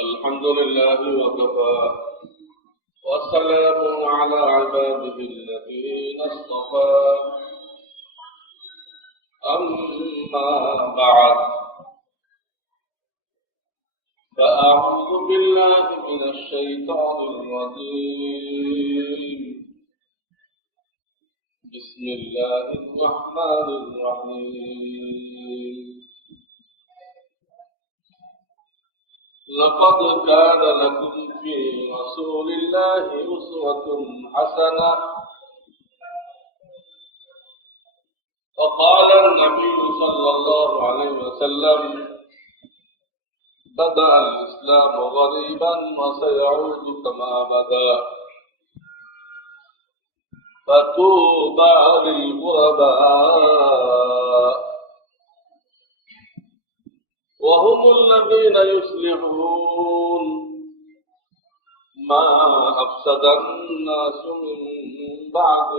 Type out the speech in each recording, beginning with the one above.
الحمد لله وكفى. والسلام على عباده الذين اصطفى. أما بعد. فأعوذ بالله من الشيطان الرجيم. بسم الله الرحمن الرحيم. لقد كان لكم في رسول الله أسوة حسنة. وقال النبي صلى الله عليه وسلم بدأ الإسلام غريبا وسيعود كما بدأ. فطوبى للغرباء. وهم الذين يصلحون. ما أفسد الناس من بعد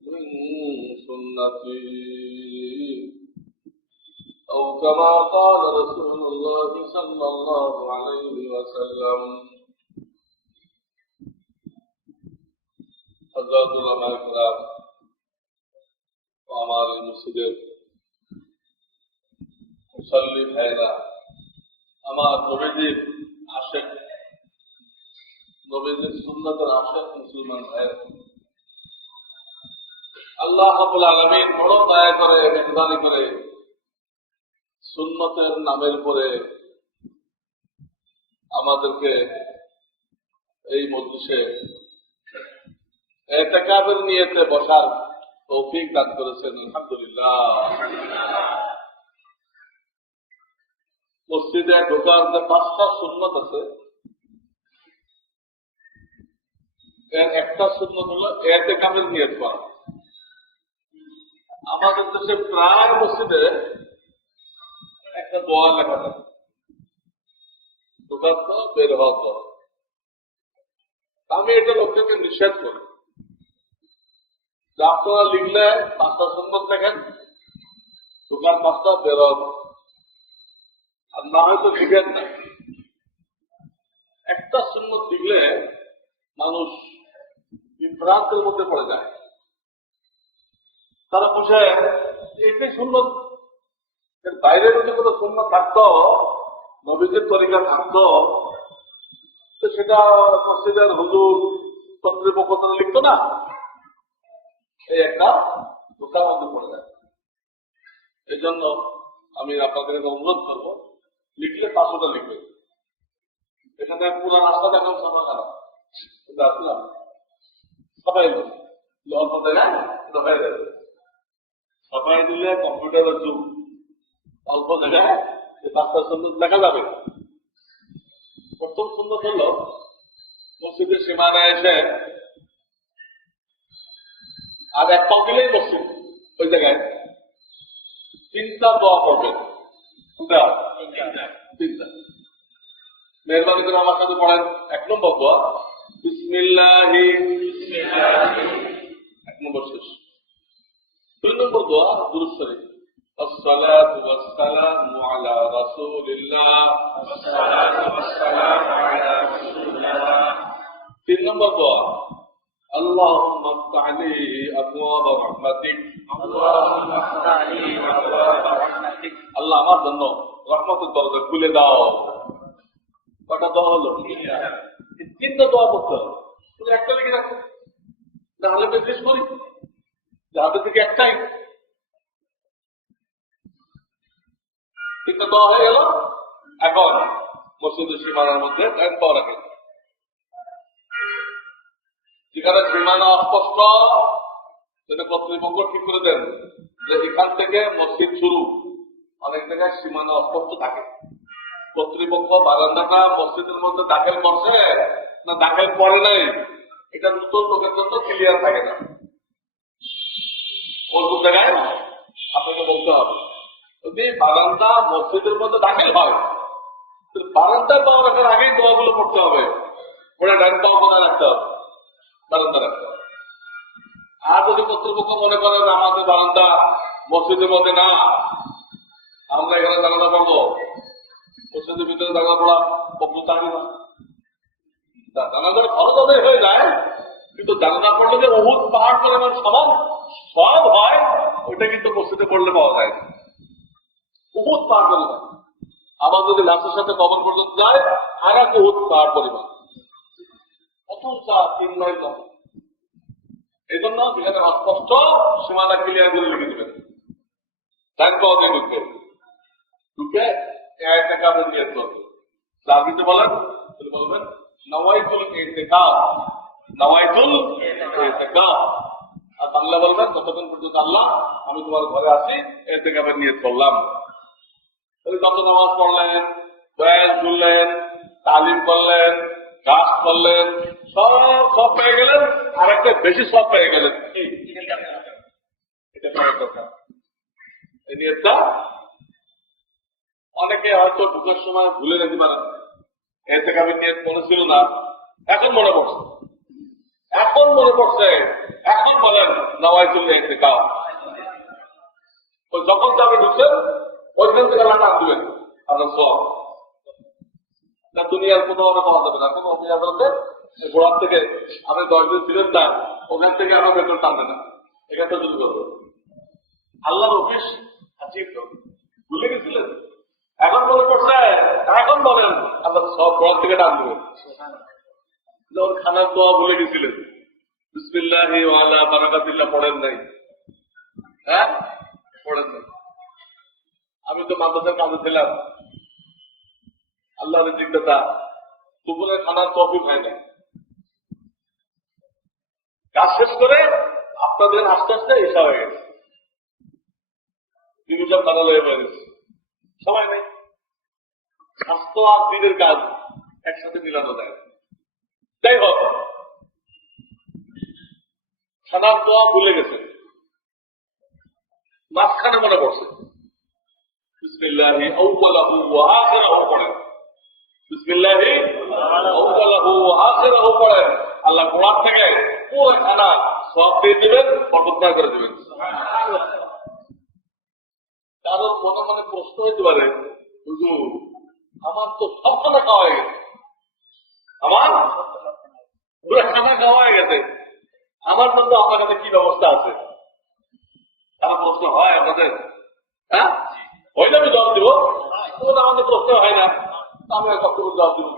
من سنتي. أو كما قال رسول الله صلى الله عليه وسلم. حضرات علماء کرام وعمال المسجد. মুসল্লি ভাইরা, আমার নবীজির আশেক নবীজির সুন্নতের আশেক মুসলমান ভাইরা আল্লাহ রাব্বুল আলামিন বড় দয়া করে, মেহরবানি করে সুন্নতের নামের পরে আমাদেরকে এই মজলিসে এতেকাবের নিয়েতে বসার তৌফিক দান করেছেন। আলহামদুলিল্লাহ। মসজিদে ঢোকার যে পাঁচটা সুন্নত আছে একটা সুন্নত হলো এতে কামের নিয়ত করা। আমাদের দেশে প্রায় মসজিদে একটা দোয়া লেখা থাকে। ঢোকার তো বের হওয়ার পর। আমি এটা লোকটাকে নিষেধ করি। আপনারা লিখলে পাঁচটা সুন্নত দেখেন ঢোকার পাঁচটা বের হওয়ার পর। আর না হয়তো লিখেন না। একটা সুন্নত লিখলে মানুষ বিভ্রান্তের মধ্যে পড়ে যায়। তারা বুঝে এটাই সুন্নত বাইরে যদি কোনো সুন্নত থাকতো নবীদের তরিকা থাকতো, তো সেটা মসজিদের হুজুর কর্তৃপক্ষ তো লিখতো না? এই একটা ধোকার মধ্যে পড়ে যায়। এই জন্য আমি আপনাদের অনুরোধ করব লিখলে পাঁচশোটা লিখবে। এখানে পুরো রাস্তা দেখান সবাই খারাপ। আসলাম। সবাই অল্প জায়গায় সবাই দেবে সবাই দিলে কম্পিউটারের যুগ অল্প জায়গায় পাঁচটা সুন্দর দেখা যাবে। প্রথম সুন্দর হলো, মসজিদের সীমানায় এসে আর এক পাও দিলেই মসজিদ। ওই জায়গায় তিনটা দোয়া তিনটা মেহরবানি করে আমার সাথে পড়েন এক নম্বর দোয়া বিসমিল্লাহি এক নম্বর শেষ দুই নম্বর দোয়া দুরুদ শরীফ الصلاة والسلام على رسول الله والصلاة والسلام على رسول الله তিন নম্বর দোয়া اللهم افتح لي أبواب رحمتك اللهم افتح لي أبواب رحمتك আল্লাহ আমার জন্য রহমতের দরজা খুলে দাও। কটা দোয়া হলো? তিনটা দোয়া করতে হবে। একটা লিখে রাখো। তাহলে বেশ করি। যে হাতের থেকে একটাই। তিনটা দোয়া হয়ে গেল। এখন মসজিদের সীমানার মধ্যে এক পাওয়া রাখে। যেখানে সীমানা অস্পষ্ট সেটা কর্তৃপক্ষ ঠিক করে দেন যে এখান থেকে মসজিদ শুরু। অনেক জায়গায় সীমানা অস্পষ্ট থাকে। কর্তৃপক্ষ বারান্দাটা মসজিদের মধ্যে দাখিল করছে না দাখিল করে নাই, এটা নতুন লোকের জন্য ক্লিয়ার থাকে না। কোন জায়গায়? আপনাকে বলতে হবে, যদি বারান্দা মসজিদের মধ্যে দাখিল হয়, তো বারান্দায় পাওয়া রাখার আগেই দোয়াগুলো পড়তে হবে। ওটা ডান পাওয়া কোথায় রাখতে হবে? বারান্দা রাখতে হবে। আর যদি কর্তৃপক্ষ মনে করেন আমাদের বারান্দা মসজিদের মধ্যে না আমরা এখানে দাঁড়াতে পারব মসজিদের ভিতরে দাঁড়া পড়া পক্ষ মুস্তাহিবা জানাজার খরচ আদায় হয়ে যায়, কিন্তু জানাজা পড়লে যে বহুত পাহাড় পরিমাণ সমান, সব হয়, ওইটা কিন্তু মসজিদে পড়লে পাওয়া যায় না। বহুত পাহাড় পরিমাণ আবার যদি লাশের সাথে কবর পর্যন্ত যায়, আর এক বহুত পাহাড় পরিমাণ কত উঁচা তিন মাইল লম্বা এই জন্য যেখানে অস্পষ্ট সীমানা ক্লিয়ার করে লিখে দেবেন। ব্যাংক পাওয়া ঢুকে ঢুকে এক টাকা আপনি নিয়ে করবে আরবিতে বলেন, তাহলে বলবেন নওয়াইতুল নওয়াইতুল আর বাংলা বলবেন যতক্ষণ পর্যন্ত আল্লাহ, আমি তোমার ঘরে আসি ইন্তেকাবের নিয়ত করলাম। যত নামাজ পড়লেন বয়াস শুনলেন তালিম করলেন গাছ করলেন, সব সব পেয়ে গেলেন আর একটা বেশি সব পেয়ে গেলেন? এটা দরকার এই নিয়তটা অনেকে হয়তো ঢুকার সময় ভুলে যেতে পারেন থেকে আমি নিয়ত মনে ছিল না। এখন মনে পড়ছে। এখন মনে পড়ছে। এখন বলেন নওয়াই চলে এসে গাও ওই যখন যাবে ঢুকছেন, ওইখান থেকে আল্লাহ টান দিবেন। আপনার সব। না, দুনিয়ার কোনো অনেক পাওয়া যাবে না। কোনো অফিস আদালতে গোড়ার থেকে আপনি দশ দিন ছিলেন না, ওখান থেকে আমার বেতন টানবে না। এখান থেকে যদি করব আল্লাহর অফিস তো। ভুলে গেছিলেন? এখন মনে করছে, এখন বলেন। আল্লাহ সব গোড়ার থেকে দেবেন। ওর খানার দোয়া ভুলে গেছিলেন বিসমিল্লাহি ওয়ালা বারাকাতিল্লাহ পড়েন নাই। হ্যাঁ? পড়েন নাই। আমি তো মাদ্রাসার কাজে ছিলাম। আল্লাহর জিজ্ঞাসা দুপুরে খানার তফিক হয় না কাজ শেষ করে আপনাদের আস্তে আস্তে এসা হয়ে গেছে। কানা হয়ে গেছে। সময় নেই। স্বাস্থ্য আর দিনের কাজ একসাথে মিলানো যায়। যাই হোক দোয়া ভুলে গেছে মাঝখানে মনে পড়ছে। আল্লাহ থেকে পুরো খানা সব দিয়ে দিবেন, বরকত করে দিবেন। কারণ মনে মনে প্রশ্ন হইতে পারে আমার তো সব খানা খাওয়া গেছে। আমার? পুরো খানা খাওয়া হয়ে গেছে। আমার মতো আপনার কাছে কি ব্যবস্থা আছে? তার প্রশ্ন হয় আপনাদের? হ্যাঁ? হইলে আমি জবাব দিব। আমাদের প্রশ্ন হয় না। আমি কত জবাব দিব?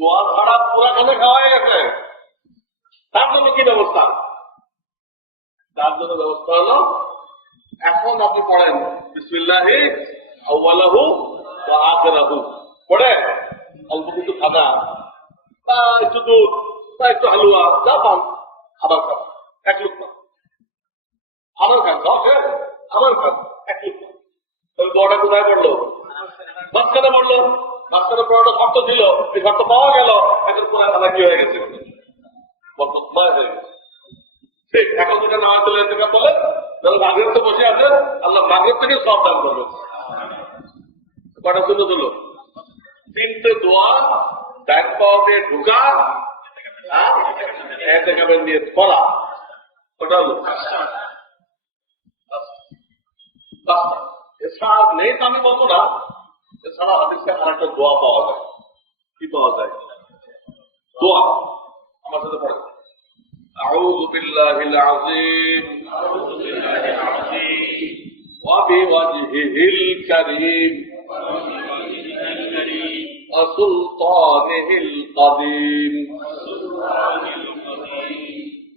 দোয়া ছাড়া পুরা খানা খাওয়া হয়ে গেছে। তার জন্য কি ব্যবস্থা? তার জন্য ব্যবস্থা হলো এখন আপনি পড়েন। বিসমিল্লাহি আউয়ালাহু ওয়া আখিরাহু। পড়ে অল্প কিছু খাদা বা একটু দুধ, বা একটু হালুয়া, যা পান আবার খান। এক লোক আবার খান সব আবার খান, এক লোক তাহলে দোয়াটা কোথায় পড়ল? মাঝখানে পড়ল। মাঝখানে পড়াটা শর্ত ছিল। এই শর্ত পাওয়া গেল। এখন পুরো খানা কি হয়ে গেছে? বরকতময় হয়ে গেছে। ঠিক, এখন যেটা নামাজ চলে থেকে বলে মাগরেব তো বসে আছে, আল্লাহ মাগরেব থেকে সব দান করবে। কটা শুনে দিল তিনটে দোয়া ডাক পাওয়াতে ঢুকা এক জায়গায় নিয়ে করা। ওটা হলো? এছাড়া নেই তো আমি বলব না, এছাড়া হাদিসে আর একটা দোয়া পাওয়া যায়। কি পাওয়া যায়? দোয়া। আমার সাথে পড়ে। أعوذ بالله العظيم وبوجهه الكريم وسلطانه القديم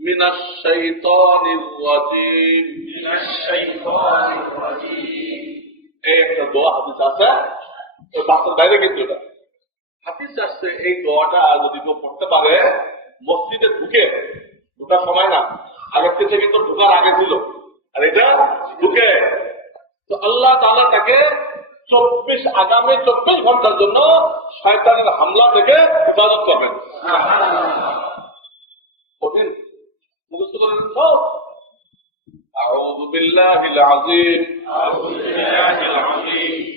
من الشيطان الرجيم এই একটা দোয়া হাদিস আছে ওই বাসার বাইরে কিন্তু এটা হাদিস আসছে এই দোয়াটা যদি কেউ পড়তে পারে মসজিদে ঢুকে ঢুকার সময় না আগের থেকে কিন্তু ঢুকার আগে ছিল আর এটা ঢুকে তো আল্লাহ তাআলা তাকে চব্বিশ আগামী চব্বিশ ঘন্টার জন্য শয়তানের হামলা থেকে হেফাজত করবেন কঠিন মুখস্থ করে নিন সব أعوذ بالله العظيم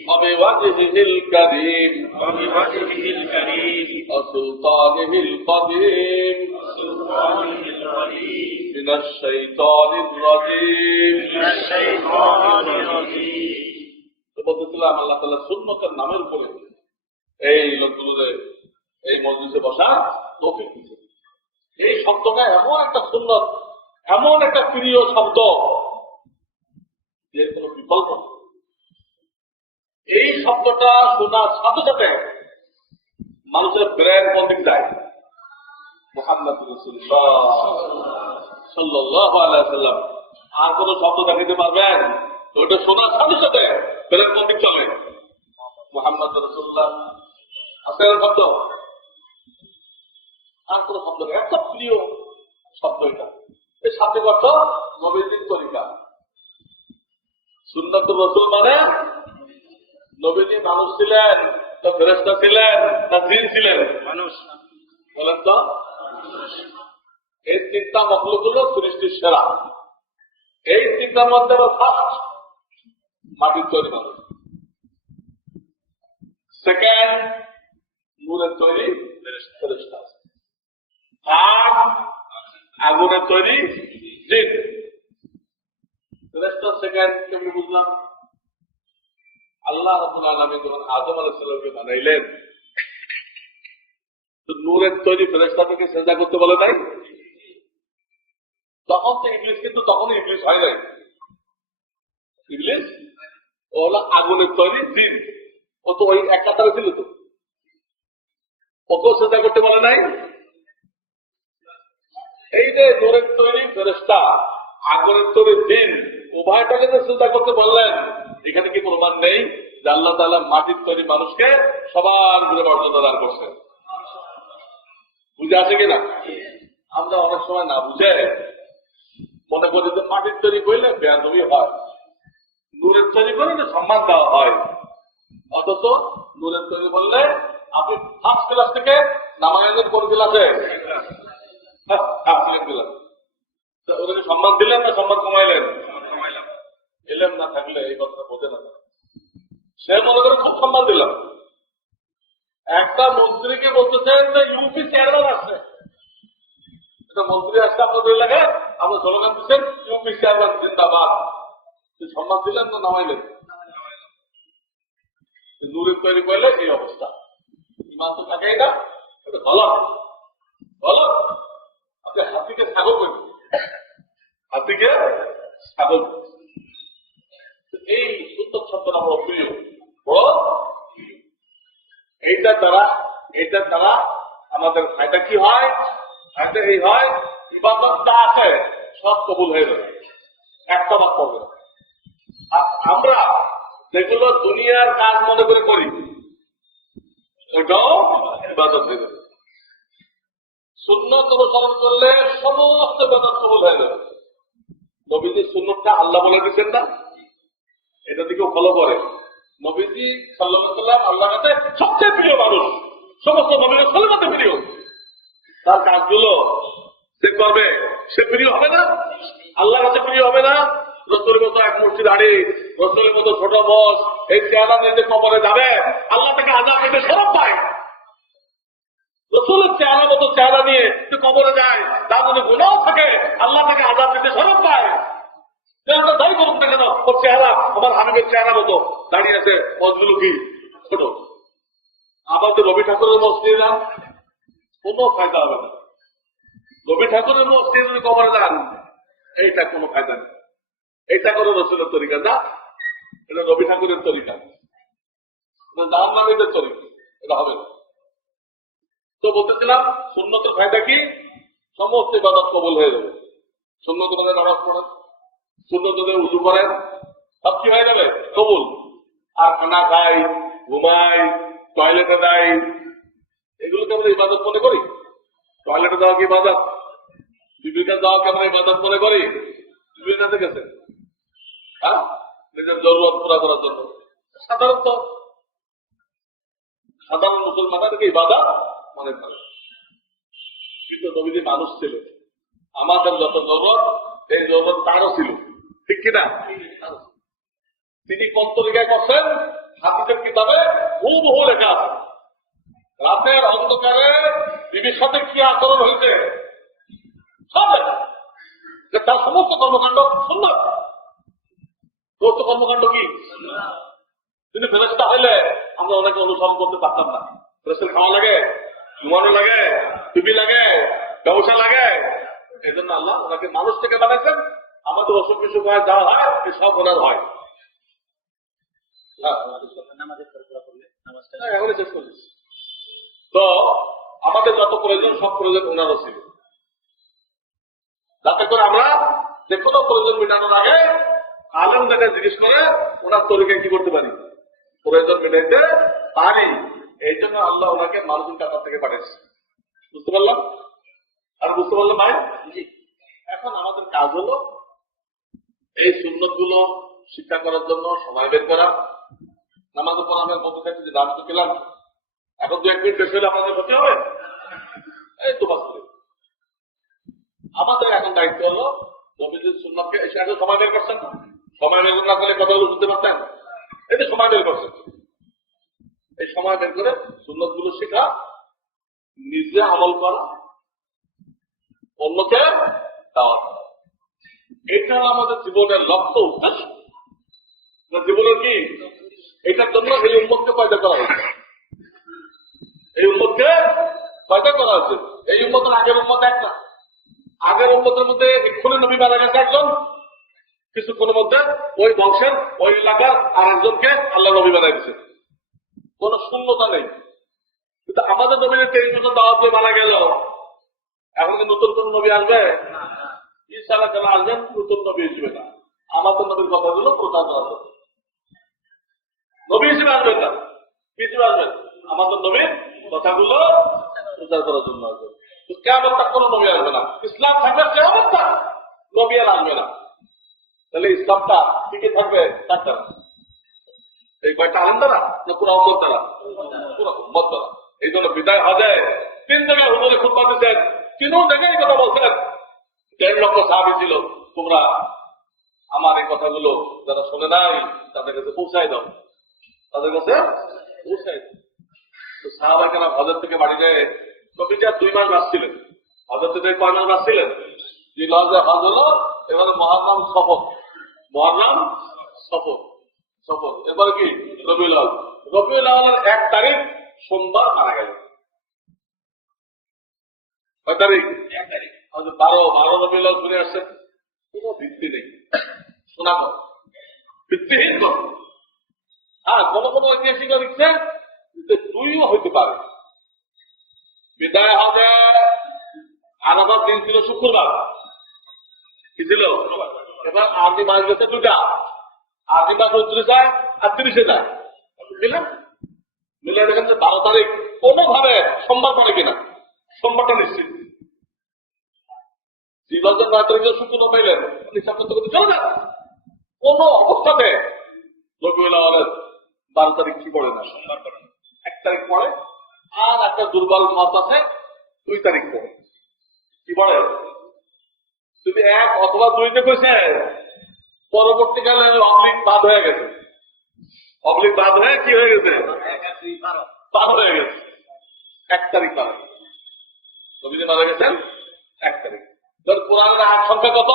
وبوجهه الكريم وسلطانه القديم من الشيطان الرجيم তো বলতেছিলাম আল্লাহ তাআলা সুন্নতের নামের উপরে এই লোকগুলোদের এই মসজিদে বসা তৌফিক দিচ্ছে এই শব্দটা এমন একটা সুন্দর এমন একটা প্রিয় শব্দ যে কোনো বিকল্প নেই। এই শব্দটা শোনার সাথে সাথে মানুষের ব্রেন মন্দির যায় মোহাম্মদ রসুল্লাহ আর কোন শব্দ দেখাতে পারবেন? ওটা শোনার সাথে সাথে ব্রেন মন্দির চলে। মোহাম্মদ রসুল্লাহ আপনার শব্দ? আর কোন শব্দ নেই। একটা প্রিয় শব্দ এটা। এই সাথে অর্থ নবীজির তরিকা। সুন্নত রসুল মানে নবীজি মানুষ ছিলেন তো ফেরেস্তা ছিলেন না জিন ছিলেন। মানুষ। বলেন তো। এই তিনটা মহলুক হলো সৃষ্টির সেরা। এই তিনটার মধ্যে মাটির তৈরি মানুষ সেকেন্ড নূরের তৈরি। থার্ড আগুনের তৈরি জিন। সেকেন্ড কেমনি বুঝলাম? আল্লাহ আলমী যখন আদম আলাহ বানাইলেন নূরের তৈরি ফেরেস্তাকে চেষ্টা করতে বলে নাই? তখন তো ইংলিশ কিন্তু তখন ইংলিশ হয় নাই। ইংলিশ ও হলো আগুনের তৈরি জিন। ও তো ওই এক কাতারে ছিল তো। ওকেও চেষ্টা করতে বলে নাই? এই যে নূরের তৈরি ফেরেস্তা আগুনের তৈরি জিন উভয়টাকে যে চিন্তা করতে বললেন। এখানে কি প্রমাণ নেই যে আল্লাহ তাআলা মাটির তৈরি মানুষকে সবার ঘুরে মর্যাদা দান করছেন? বুঝে আছে কিনা? আমরা অনেক সময় না বুঝে মনে করি যে মাটির তৈরি করলে বেয়াদবি হয়। নূরের তৈরি করলে সম্মান দেওয়া হয়। অথচ নূরের তৈরি বললে আপনি ফার্স্ট ক্লাস থেকে নামাগানের কোন ক্লাস ওদেরকে সম্মান দিলেন না সম্মান কমাইলেন? এলেন না থাকলে এই কথাটা বোঝে না। সে মনে করে খুব সম্মান দিলাম। একটা মন্ত্রীকে বলতেছেন যে ইউপি চেয়ারম্যান আসছে একটা মন্ত্রী আসছে আপনাদের এলাকায় আপনার স্লোগান দিচ্ছেন, ইউপি চেয়ারম্যান জিন্দাবাদ সম্মান দিলেন না নামাইলেন? নূরের তৈরি করলে এই অবস্থা। ইমান তো থাকে এটা ভালো ভালো আপনি হাতিকে ছাগল করেন। হাতিকে ছাগল। এই সুন্দর শব্দ আমার প্রিয় এইটার দ্বারা এইটার দ্বারা আমাদের ফায়দা কি হয়? ফায়দা এই হয়, ইবাদতটা আছে, সব কবুল হয়ে যাবে। একটা পাবে আর আমরা যেগুলো দুনিয়ার কাজ মনে করে করি, ওটাও ইবাদত হয়ে যাবে। সুন্নত অনুসরণ করলে সমস্ত ইবাদত কবুল হয়ে যাবে। নবীজির সুন্নতটা আল্লাহ বলে দিচ্ছেন না? এটা দিকেও ফলো করে। নবীজি সাল্লাহ সাল্লাম আল্লাহ কাছে সবচেয়ে প্রিয় মানুষ। সমস্ত নবীর সলমাতে প্রিয়। তার কাজগুলো সে করবে। সে প্রিয় হবে না। আল্লাহ কাছে প্রিয় হবে না। রসুলের মতো এক মূর্তি দাঁড়িয়ে রসুলের মতো ছোট বস, এই চেহারা নিয়ে কবরে যাবে, আল্লাহ থেকে আজাদ পেতে সরব পায়। রসুলের চেহারা মতো চেহারা নিয়ে কবরে যায়, তার যদি গুণাও থাকে, আল্লাহ থেকে আজাদ পেতে সরব পায়। আমার আমাদের রবি ঠাকুরের কোনো ফায়দা হবে না। রবি ঠাকুরের এইটা কোনো ফায়দা নেই। এইটা এটা রবি ঠাকুরের এটা হবে তো কি? সমস্ত ইবাদত কবল হয়ে যাবে। শূন্য তোমাকে নামাজ পড়েন শূন্য তোদের উজু করেন, সব কি হয়ে যাবে? কবুল। আর খানা খাই, ঘুমাই টয়লেটে যাই, এগুলোকে আমরা ইবাদত মনে করি? টয়লেটে যাওয়া কি ইবাদত? বিবির কাছে যাওয়াকে আমরা ইবাদত মনে করি? বিবির কাছে হ্যাঁ? নিজের জরুরত পুরা করার জন্য। সাধারণত সাধারণ মুসলমানদেরকে ইবাদত মনে করে। কিন্তু নবীজি মানুষ ছিল। আমাদের যত জরুরত, এই জরুরত তারও ছিল। ঠিক কিনা? তিনি কোন তরিকায় করছেন? হাদিসের কিতাবে বহু বহু লেখা আছে। রাতের অন্ধকারে বিবির সাথে কি আচরণ হয়েছে? যে তার সমস্ত কর্মকাণ্ড সুন্দর। সমস্ত কর্মকাণ্ড কি? কিন্তু ফেরেস্তা হইলে আমরা অনেকে অনুসরণ করতে পারতাম না। ফেরেস্তার খাওয়া লাগে, ঘুমানো লাগে, টিভি লাগে, ব্যবসা লাগে। এই জন্য আল্লাহ ওনাকে মানুষ থেকে বানাইছেন আমাদের অসুখ বিসুখ হয় যা হয় সব ওনার হয়। হ্যাঁ, হ্যাঁ, তো আমাদের যত প্রয়োজন সব প্রয়োজন ওনারও ছিল। যাতে করে আমরা যে কোনো প্রয়োজন মেটানোর আগে আলম যাকে জিজ্ঞেস করে ওনার তরিকে কি করতে পারি। প্রয়োজন মেটাইতে পারি। এই জন্য আল্লাহ ওনাকে মানুষের কাতার থেকে পাঠিয়েছে। বুঝতে পারলাম? আর বুঝতে পারলাম ভাই এখন আমাদের কাজ হলো এই সুন্নতগুলো শিক্ষা করার জন্য সময় বের করা নামাজের পর আমরা মধ্যে থাকছি যে নাম তো এখন দু এক মিনিট বেশি হলে আমাদের ক্ষতি হবে? এই তো বাস আমাদের এখন দায়িত্ব হলো নবীদের সুন্নতকে এসে আগে সময় বের করছেন না? সময় বের না করলে কথাগুলো শুনতে পারতেন? এই তো সময় বের করছেন। এই সময় বের করে সুন্নতগুলো শেখা, নিজে আমল করা, অন্যকে দেওয়া এটা আমাদের জীবনের লক্ষ্য উদ্দেশ্য। জীবনের কি? এটার জন্য এই উন্মতকে পয়দা করা হয়েছে। এই উন্মতকে পয়দা করা হয়েছে। এই উন্মতের আগের উন্মত এক না। আগের উন্মতের মধ্যে এক্ষুনি নবী মারা গেছে একজন। কিছুক্ষণের মধ্যে ওই বংশের, ওই এলাকার আর একজনকে আল্লাহ নবী বানাই দিচ্ছে কোন শূন্যতা নেই। কিন্তু আমাদের নবীর তেইশ বছর দাওয়াত মারা গেল। এখন কি নতুন কোন নবী আসবে? ইনশাআল্লাহ যারা আসবেন নতুন নবী হিসেবে না। আমাদের নবীর কথাগুলো প্রচার করা হবে নবী হিসেবে আসবেন না হিসেবে আসবেন আমাদের নবীর কথাগুলো প্রচার করার জন্য আসবেন কেমন তা কোনো নবী আসবে না। ইসলাম থাকবে কেমন তা নবী আর আসবে না। তাহলে ইসলামটা টিকে থাকবে তার এই কয়টা আলেন দ্বারা না পুরো অম্মত দ্বারা? পুরো উম্মত দ্বারা। এই জন্য বিদায় হজে তিন জায়গায় হুজুরে খুব দিচ্ছেন তিনও জায়গায় কথা বলছেন। দেড় লক্ষ সাহাবি ছিল, তোমরা আমার এই কথাগুলো যারা শোনে নাই, তাদের কাছে পৌঁছাই দাও। তাদের কাছে পৌঁছাই দাও। সাহাবাই কেন হজর থেকে বাড়ি যায় আর দুই মাস বাঁচছিলেন। হজর থেকে কয় মাস বাঁচছিলেন? যে লজে হজ হলো এবারে মহারাম শপথ মহারাম শপথ শপথ এবার কি? রবিউল আল রবিউল আওয়ালের এক তারিখ সোমবার মারা গেল। কয় তারিখ? এক তারিখ। বারো বারো আওয়াল শুনে আসছেন কোনো ভিত্তি নেই। শোনা কর ভিত্তিহীন কর হ্যাঁ কোনো কোনো ঐতিহাসিক লিখছে যে দুইও হইতে পারে বিদায় হবে আলাদা দিন ছিল শুক্রবার। কি ছিল? এবার আদি মাস গেছে দুটা। আদি মাস উনত্রিশ যায় আর তিরিশে যায়। মিলেন মিলে দেখেন যে বারো তারিখ কোনোভাবে সোমবার পড়ে কিনা? সোমবারটা নিশ্চিত। জীবনজন নয় তারিখে সূচনা পাইলেন। হিসাব করতে করতে চলে যান। কোন অবস্থাতে রবিউল বারো তারিখ কি পড়ে না, সোমবার করেন এক তারিখ পড়ে, আর একটা দুর্বল মত আছে, দুই তারিখ পড়ে। কি পড়ে? যদি এক অথবা দুইতে কইছে, পরবর্তীকালে অবলিক বাদ হয়ে গেছে। অবলিক বাদ হয়ে কি হয়ে গেছে? পার হয়ে গেছে। এক তারিখ পার। নবীজি মারা গেছেন, এক তারিখ। ধর কোরআনের আট সংখ্যা কত?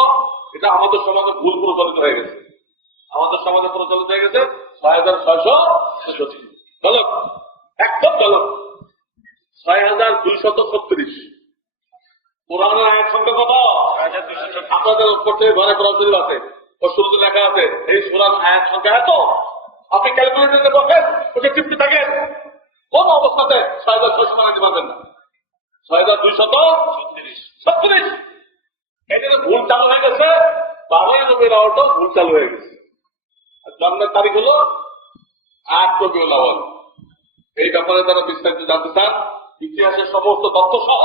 এটা আমাদের সমাজে ভুল প্রচলিত হয়ে গেছে। আমাদের সমাজে প্রচলিত হয়ে গেছে ছয় হাজার ছয়শো ছেষট্টি গলত একদম গলত ছয় হাজার দুইশত ছত্রিশ। কোরআনের আয়াত সংখ্যা কত। আপনাদের উপর থেকে ঘরে শরীফ আছে শুরুতে লেখা আছে, এই সুরান আয়াত সংখ্যা এত? আপনি ক্যালকুলেটরে বসেন ওকে টিপতে থাকেন? কোন অবস্থাতে ছয় হাজার ছয়শো মানাতে পারবেন না। ছয় হাজার দুইশত ছত্রিশ। ছত্রিশ। এটা ভুল চালু হয়ে গেছে বাবাই নবীর আওয়াজটা ভুল চালু হয়ে গেছে। জন্মের তারিখ হলো আট রবিউল আওয়াল এই ব্যাপারে যারা বিস্তারিত জানতে চান ইতিহাসের সমস্ত তথ্য সহ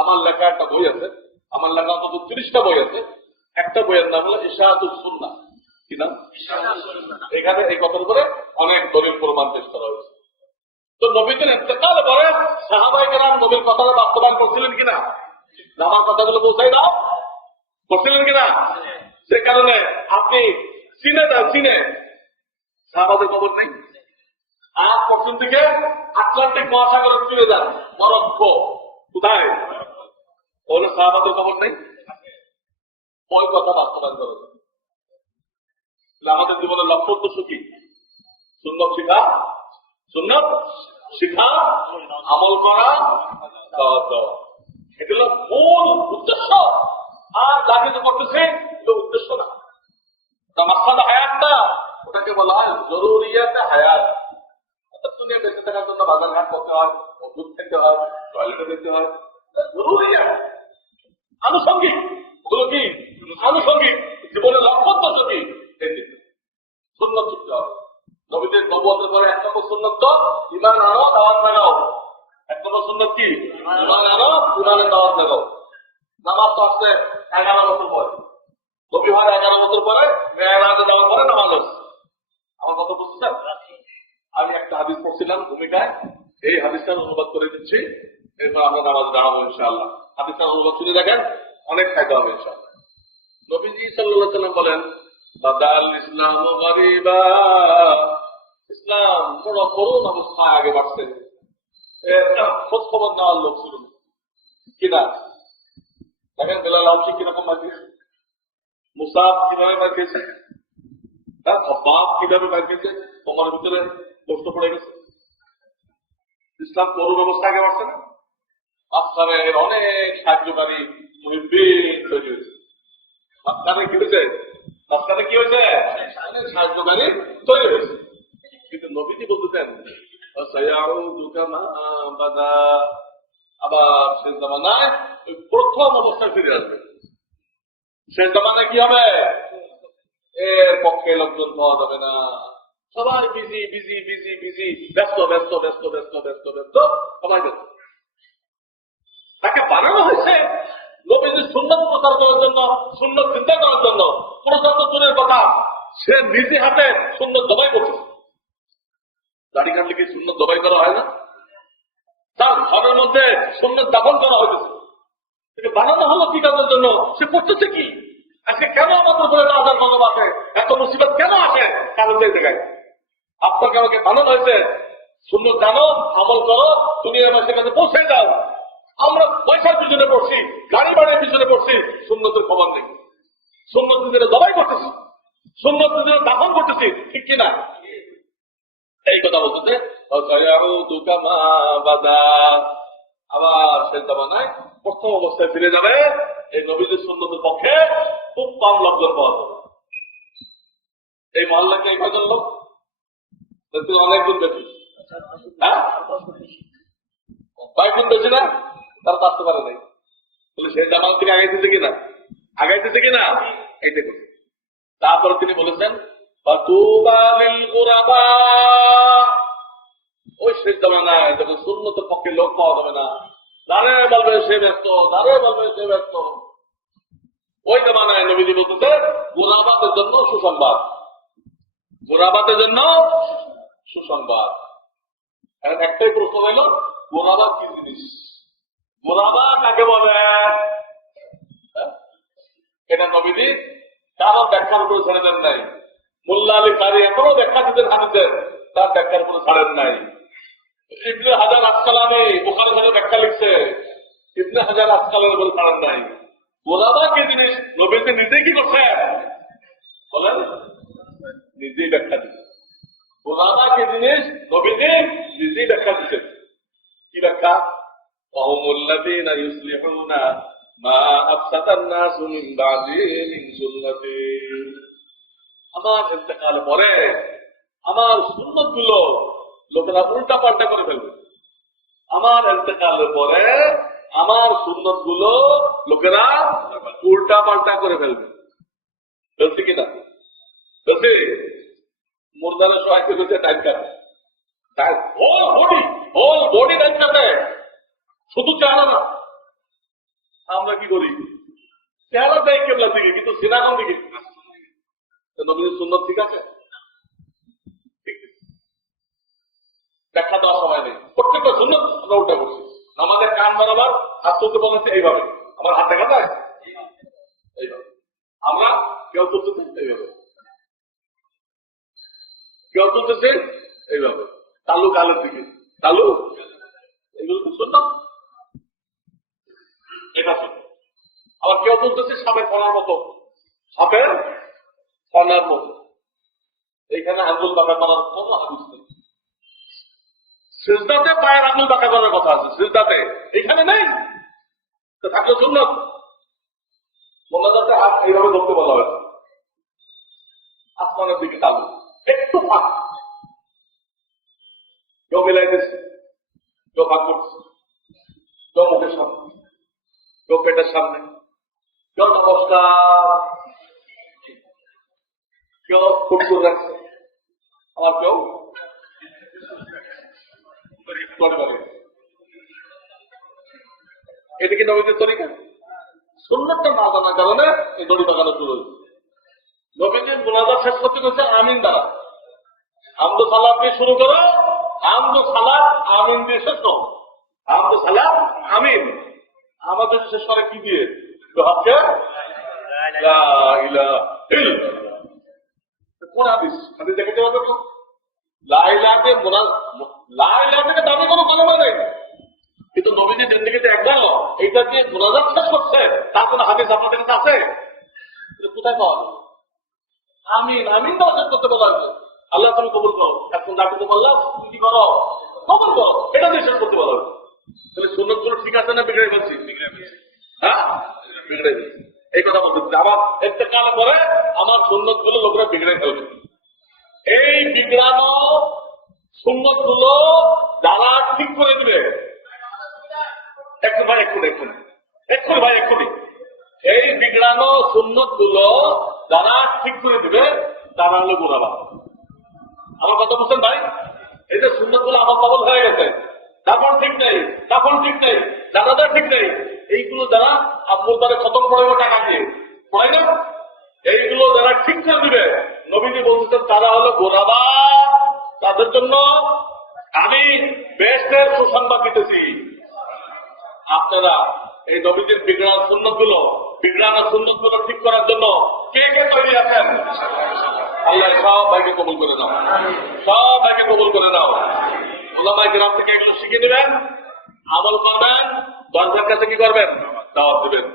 আমার লেখা একটা বই আছে আমার লেখা অন্তত তিরিশটা বই আছে একটা বইয়ের নাম হলো ইশাহাতুল সুন্না কি নাম? এখানে এই কথার উপরে অনেক দলিল প্রমাণ পেশ করা হয়েছে। তো নবীদের ইন্তেকাল পরে সাহাবাই কেরাম নবীর কথাটা বাস্তবায়ন করছিলেন কিনা? আমার কথাগুলো পৌঁছাই দাও। করছিলেন কিনা? সে কারণে আপনি চিনে দেন চিনে। সাহাবাদের খবর নেই। আর পশ্চিম দিকে আটলান্টিক মহাসাগরের চলে যান মরক্কো। কোথায়? ওগুলো সাহাবাদের খবর নেই? ওই কথা বাস্তবায়ন করে। আমাদের জীবনের লক্ষ্য উদ্দেশ্য কি? সুন্নত শিখা? সুন্নত শিখা? আমল করা? দেওয়া। এটা হলো মূল উদ্দেশ্য। আর যা কিছু করতেছে, এটা উদ্দেশ্য না। তা মাকসাদ হায়াত ওটাকে বলা হয় জরুরিয়াতে হায়াত। অর্থাৎ দুনিয়া বেঁচে থাকার জন্য বাজার ঘাট করতে হয়, ওষুধ খেতে হয়, টয়লেটে যেতে হয়। জরুরিয়াত আনুষঙ্গিক। ওগুলো কি? আনুষঙ্গিক। জীবনের কি এই তিনটে। সুন্নত শিখতে হবে। নবীদের নবতের পরে এক নম্বর সুন্নত ইমান আনো, দাওয়াত লাগাও নম্বর এগারো বছর পরে। হয় এগারো বছর পরে মেয়েরাজে যাওয়ার পরে নামাজ আমার কথা বুঝছেন? আমি একটা হাদিস পড়ছিলাম ভূমিকায়। এই হাদিসটার অনুবাদ করে দিচ্ছি। এরপর আমরা নামাজ দাঁড়াবো ইনশাআল্লাহ। হাদিসটার অনুবাদ শুনে দেখেন, অনেক খাইতে হবে ইনশাআল্লাহ। নবীজি সাল্লাল্লাহু আলাইহি বলেন, বাদাল ইসলাম গরিবা। ইসলাম বড় করুণ অবস্থায় আগে বাড়ছে খোঁজ খবর নেওয়ার লোক ছিল। কিনা? দেখেন বেলাল আলসি কীরকম মার মুসাফ কীভাবে মার হ্যাঁ বাপ কীভাবে মার তোমার ভিতরে কষ্ট পড়ে গেছে। ইসলাম করুণ অবস্থা আগে বাড়ছে না? আফগানের অনেক সাহায্যকারী মুহিব্বিন তৈরি হয়েছে। মাঝখানে কি হয়েছে? মাঝখানে কি হয়েছে? সাহায্যকারী তৈরি হয়েছে। কিন্তু নবীজি বলতেছেন। আবার জামানায় প্রথম অবস্থায় ফিরে আসবে। জামানায় কি হবে? এর পক্ষে লোকজন পাওয়া যাবে না। সবাই বিজি বিজি বিজি বিজি ব্যস্ত ব্যস্ত ব্যস্ত ব্যস্ত ব্যস্ত ব্যস্ত। সবাই ব্যস্ত। তাকে বানানো হয়েছে নবীজি সুন্নত প্রচার করার জন্য, সুন্নত চিন্তা করার জন্য। প্রচার তো দূরের কথা। সে নিজে হাতে সুন্নত জবাই করছে। দাড়ি কাটলে কি সুন্নত জবাই করা হয় না? তার ঘরের মধ্যে সুন্নত দাপন করা হয়েছে বানানো হলো কি কাজের জন্য, সে করতেছে কি? আজকে কেন আমাদের উপরে আজার গজব আসে? এত মুসিবত কেন আসে? কারণ এই জায়গায়। আপনাকে আমাকে বানানো হয়েছে সুন্দর জানো, আমল করো, দুনিয়ার মানুষের কাছে পৌঁছে দাও আমরা পয়সার পিছনে পড়ছি, গাড়ি বাড়ির পিছনে পড়ছি, সুন্নতের খবর নেই। সুন্নত নিজেরা দবাই করতেছি। সুন্নত নিজেরা দাফন করতেছি, ঠিক কিনা? এই কথা বলতেছে। আবার সে জামানায় প্রথম অবস্থায় ফিরে যাবে। এই নবীদের সুন্নতের পক্ষে খুব কম লোকজন পাওয়া যাবে। এই মহল্লাকে এই কয়জন লোক? অনেক বেশি। হ্যাঁ? বেশি না? তারা আসতে পারে নাই। বলে সেই জামাল থেকে আগাইতেছে কিনা? আগাইতেছে কিনা? এই দেখুন তারপরে তিনি বলেছেন "ফাতুবা লিল গুরাবা।" ওই শেষ জামানায় পক্ষে লোক পাওয়া যাবে না দাঁড়ে বলবে সে ব্যস্ত দাঁড়ে বলবে সে ব্যস্ত। ওই জামানায় নবীজি বলতেছে গোলাবাতের জন্য সুসংবাদ। গোরাবাদের জন্য সুসংবাদ। এখন একটাই প্রশ্ন হইল গোলাবাদ কি জিনিস? গোলাবা কাকে বলে? হ্যাঁ? এটা নবীজি কারও ব্যাখ্যার উপরে ছেড়ে দেন নাই। মোল্লা আলী কারি এখনো ব্যাখ্যা দিতেন হানিদের তার ব্যাখ্যার উপরে ছাড়েন নাই ইবনে হাজার আসকালানি ওখানে ওখানে ব্যাখ্যা লিখছে ইবনে হাজার আসকালানি বলে ছাড়েন নাই গোলাবা কি জিনিস নবীজি নিজে কি করছে বলেন নিজেই ব্যাখ্যা দিচ্ছে গোলাবা কি জিনিস নবীজি নিজেই ব্যাখ্যা দিচ্ছেন কি ব্যাখ্যা وهم الذين يصلحون ما أفسد الناس من بعدي من سنتي আমার ইন্তেকালের পরে আমার সুন্নতগুলো লোকেরা উল্টা পাল্টা করে ফেলবে। আমার ইন্তেকালের পরে আমার সুন্নতগুলো লোকেরা উল্টা পাল্টা করে ফেলবে। বলছি কিনা বলছি মুরদানের সহায়তা হচ্ছে টাইম কাটে। Whole body whole body time কাটে। শুধু চেহারা না। আমরা কি করি? চেহারা দেয় কেবলার দিকে, কিন্তু সিনাকাম দিকে। নবীর সুন্দর ঠিক আছে। ব্যাখ্যা দেওয়ার সময় নেই। প্রত্যেকটা সুন্দর আমরা উল্টা করছি আমাদের কান বরাবর হাত তুলতে বলেছে এইভাবে। আমার হাত দেখা যায়? আমরা কেউ তুলতেছে? এইভাবে। কেউ তুলতেছে? এইভাবে। তালু কালের দিকে। তালু? এগুলো তো সুন্দর এটা সুন্দর আবার কেউ তুলতেছে সাপের ফলার মতো। সাপের ফলার মতো এইখানে আঙ্গুল বাঁকা করার হাদিস নেই। সিজদাতে পায়ের আঙ্গুল বাঁকা করার কথা আছে, সিজদাতে। এখানে নেই। তো থাকলে সুন্নত। মোনাজাতে হাত এইভাবে ধরতে বলা হয়েছে। আসমানের দিকে চালু। একটু ফাঁক। কেউ মিলাই দিচ্ছে কেউ ভাগ করছে। কেউ মুখের সামনে, কেউ পেটের সামনে। কেউ নমস্কার। আমিন দ্বারা। সালাদ দিয়ে শুরু করো হামদু সালাদ আমিন দিয়ে শেষ করো। হামদু সালাদ আমিন। আমাদের শেষ করে কি দিয়ে? তো হচ্ছে লা ইলাহা ইল্লাল্লাহ। কোন হাদিস হাদিস দেখাতে পারবে তো। লাইলাতে মোনা লাইলা থেকে দাবি কোনো কলমা নেই। কিন্তু নবীজি জিন্দগিতে একবার এইটা দিয়ে মোনাজাত করছে, তার কোনো হাদিস আপনাদের কাছে আছে? কোথায় পাওয়া? আমিন আমিন তো শেষ করতে বলা আল্লাহ তুমি কবুল করো। এখন ডাকে তো বললাম, তুমি কি করো? কবুল করো। এটা দিয়ে শেষ করতে বলা তাহলে সুন্নত ঠিক আছে না বিগড়ে ফেলছি? হ্যাঁ? বিগড়ে এই কথা বলতে আমার কাল করে আমার সুন্নতগুলো লোকরা বিগড়ে ফেলবে। এই বিগড়ানো সুন্নতগুলো যারা ঠিক করে দিবে, একটু ভাই এক্ষুনি এক্ষুনি এক্ষুনি ভাই এক্ষুনি এই বিগড়ানো সুন্নতগুলো যারা ঠিক করে দিবে, তারা হলো গুণাবা আমার কথা বুঝছেন ভাই? এই যে সুন্নতগুলো আমার কবল হয়ে গেছে। তখন ঠিক নেই তখন ঠিক নেই দাদাদের ঠিক নেই। এইগুলো যারা আব্বুর দ্বারা খতম পড়াইব টাকা দিয়ে পড়াই না? এইগুলো যারা ঠিক করে দিবে, নবীজি বলতেছেন, তারা হলো গোরাবা। তাদের জন্য আমি বেস্টের সুসংবাদ দিতেছি। আপনারা এই নবীজির বিগ্রহ সুন্নতগুলো বিগ্রহানা সুন্নতগুলো ঠিক করার জন্য কে কে তৈরি আছেন? আল্লাহ সব ভাইকে কবুল করে নাও। সব ভাইকে কবুল করে নাও। ওলামাই গ্রাম থেকে এগুলো শিখে দেবেন, আমল করবেন। দরজার কাছে কি করবেন? দাওয়াত দেবেন।